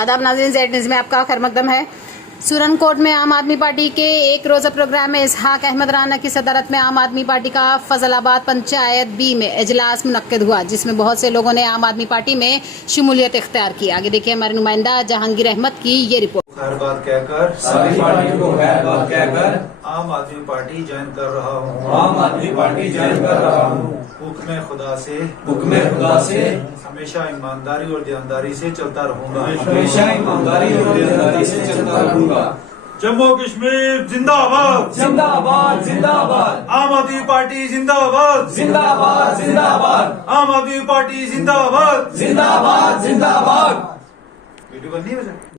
आदाब नाज़रीन, Z news में आपका खैर मकदम है। सुरनकोट में आम आदमी पार्टी के एक रोज़ा प्रोग्राम में इसहाक अहमद राना की सदारत में आम आदमी पार्टी का फजलाबाद पंचायत बी में इजलास मुनक्किद हुआ, जिसमें बहुत से लोगों ने आम आदमी पार्टी में शमूलियत इख्तियार की। आगे देखिए हमारे नुमाइंदा जहांगीर अहमद की ये रिपोर्ट। खैर बात कहकर सारी पार्टियों को खैर बात कहकर आम आदमी पार्टी ज्वाइन कर रहा हूँ। आम आदमी पार्टी ज्वाइन कर रहा हूँ। हुक्म खुदा से हमेशा ईमानदारी और दीनदारी से चलता रहूंगा। हमेशा ईमानदारी और दीनदारी से चलता रहूंगा। जम्मू कश्मीर जिंदाबाद, जिंदाबाद जिंदाबाद। आम आदमी पार्टी जिंदाबाद, जिंदाबाद जिंदाबाद। आम आदमी पार्टी जिंदाबाद, जिंदाबाद जिंदाबाद। वीडियो बंद नहीं हो जाए।